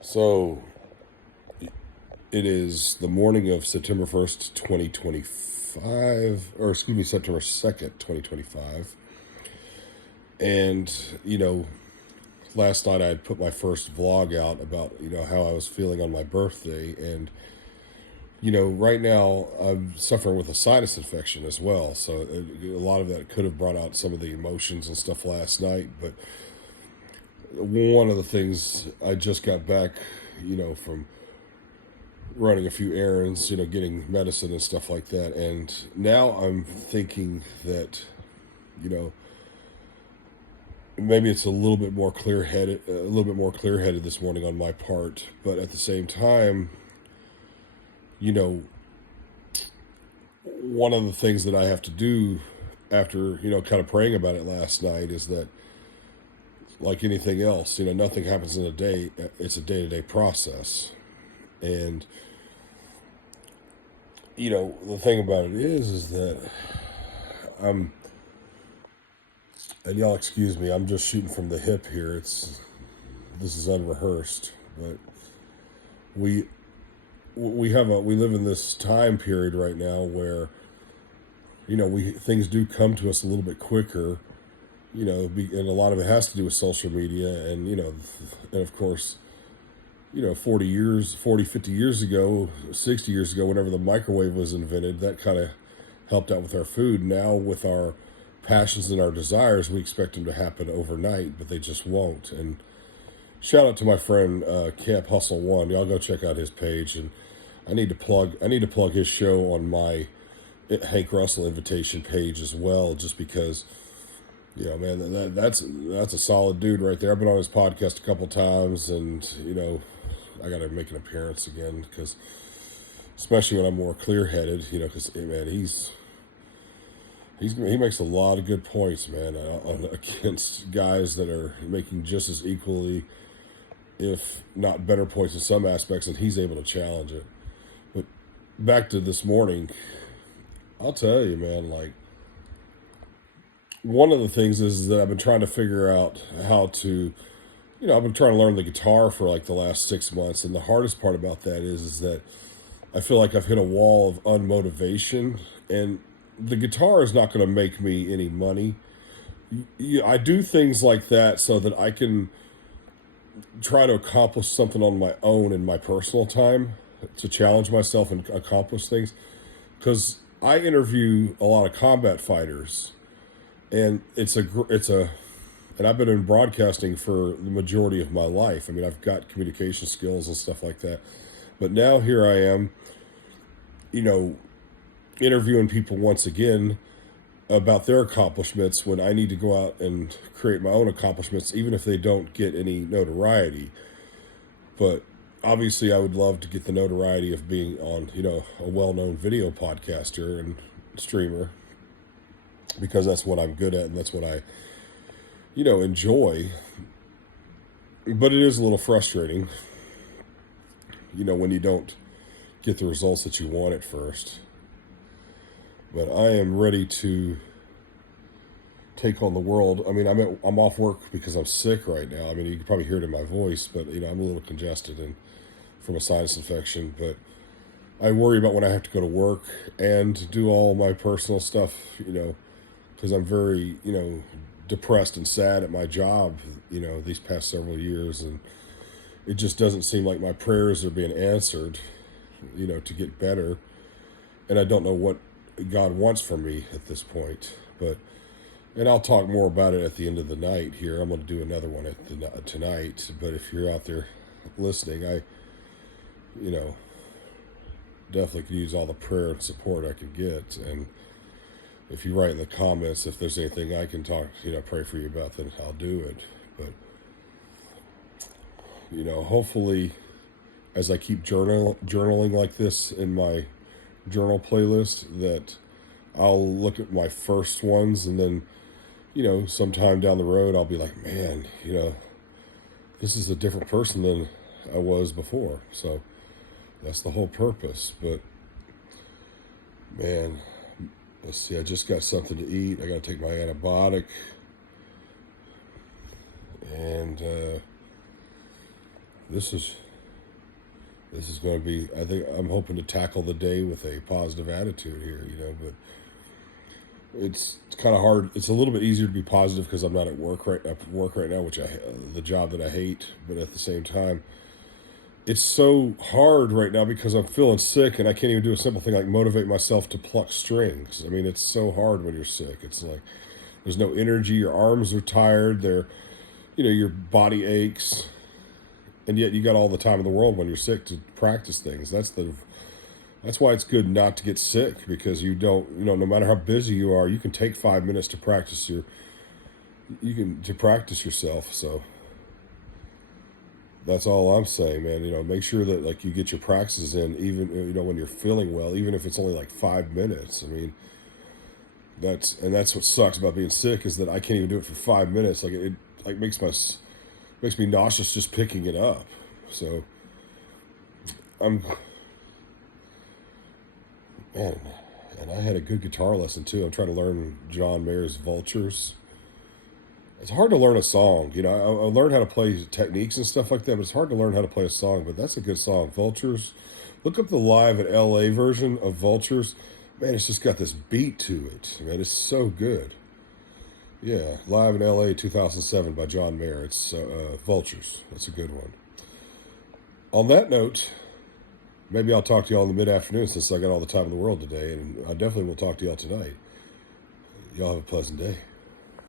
So it is the morning of September 1st, 2025, or excuse me, September 2nd, 2025. And, last night I had put my first vlog out about, how I was feeling on my birthday. And, right now I'm suffering with a sinus infection as well. So a lot of that could have brought out some of the emotions and stuff last night. But one of the things I just got back, from running a few errands, getting medicine and stuff like that. And now I'm thinking that, you know, maybe it's a little bit more clear headed this morning on my part. But at the same time, you know, one of the things that I have to do after, kind of praying about it last night is that, like anything else, nothing happens in a day. It's a day-to-day process. And, the thing about it is that I'm, and y'all excuse me, I'm just shooting from the hip here. This is unrehearsed, but we we live in this time period right now where, things do come to us a little bit quicker, and a lot of it has to do with social media and, and of course, 50 years ago, 60 years ago, whenever the microwave was invented, that kind of helped out with our food. Now, with our passions and our desires, we expect them to happen overnight, but they just won't. And shout out to my friend Camp Hustle One. Y'all go check out his page, and I need to plug his show on my Hank Russell invitation page as well, just because. Man, that's a solid dude right there. I've been on his podcast a couple times, and I got to make an appearance again because, especially when I'm more clear-headed, because man, he makes a lot of good points, man, against guys that are making just as equally, if not better points in some aspects, and he's able to challenge it. But back to this morning, I'll tell you, man, like, one of the things is that I've been trying to figure out how to, I've been trying to learn the guitar for like the last 6 months. And the hardest part about that is that I feel like I've hit a wall of unmotivation, and the guitar is not going to make me any money. I do things like that so that I can try to accomplish something on my own in my personal time, to challenge myself and accomplish things. Because I interview a lot of combat fighters, and and I've been in broadcasting for the majority of my life. I mean, I've got communication skills and stuff like that. But now here I am, interviewing people once again about their accomplishments when I need to go out and create my own accomplishments, even if they don't get any notoriety. But obviously, I would love to get the notoriety of being on, a well-known video podcaster and streamer, because that's what I'm good at and that's what I, enjoy. But it is a little frustrating, when you don't get the results that you want at first. But I am ready to take on the world. I mean, I'm off work because I'm sick right now. I mean, you can probably hear it in my voice, but, I'm a little congested and from a sinus infection. But I worry about when I have to go to work and do all my personal stuff, because I'm very, depressed and sad at my job, these past several years. And it just doesn't seem like my prayers are being answered, to get better. And I don't know what God wants from me at this point. And I'll talk more about it at the end of the night here. I'm going to do another one tonight. But if you're out there listening, I, definitely could use all the prayer and support I could get. And if you write in the comments if there's anything I can pray for you about, then I'll do it. But, hopefully, as I keep journaling like this in my journal playlist, that I'll look at my first ones, and then, sometime down the road, I'll be like, man, this is a different person than I was before. So that's the whole purpose. But, man, let's see, I just got something to eat. I got to take my antibiotic. And this is This is going to be, I think I'm hoping to tackle the day with a positive attitude here, but it's kind of hard. It's a little bit easier to be positive because I'm not at work right now, which the job that I hate, but at the same time, it's so hard right now because I'm feeling sick and I can't even do a simple thing like motivate myself to pluck strings. I mean, it's so hard when you're sick. It's like there's no energy, your arms are tired, your body aches, and yet you got all the time in the world when you're sick to practice things. That's why it's good not to get sick, because you don't, no matter how busy you are, you can take 5 minutes to practice to practice yourself. So that's all I'm saying, man. Make sure that like you get your practices in, even when you're feeling well, even if it's only like 5 minutes. I mean, that's what sucks about being sick, is that I can't even do it for 5 minutes. Like it like makes me nauseous just picking it up. So I'm man, and I had a good guitar lesson too. I'm trying to learn John Mayer's Vultures. It's hard to learn a song. I learned how to play techniques and stuff like that, but it's hard to learn how to play a song. But that's a good song, Vultures. Look up the live at LA version of Vultures. Man, it's just got this beat to it. Man, it's so good. Yeah, live in LA 2007 by John Mayer. It's Vultures. That's a good one. On that note, maybe I'll talk to y'all in the mid-afternoon since I got all the time in the world today, and I definitely will talk to y'all tonight. Y'all have a pleasant day.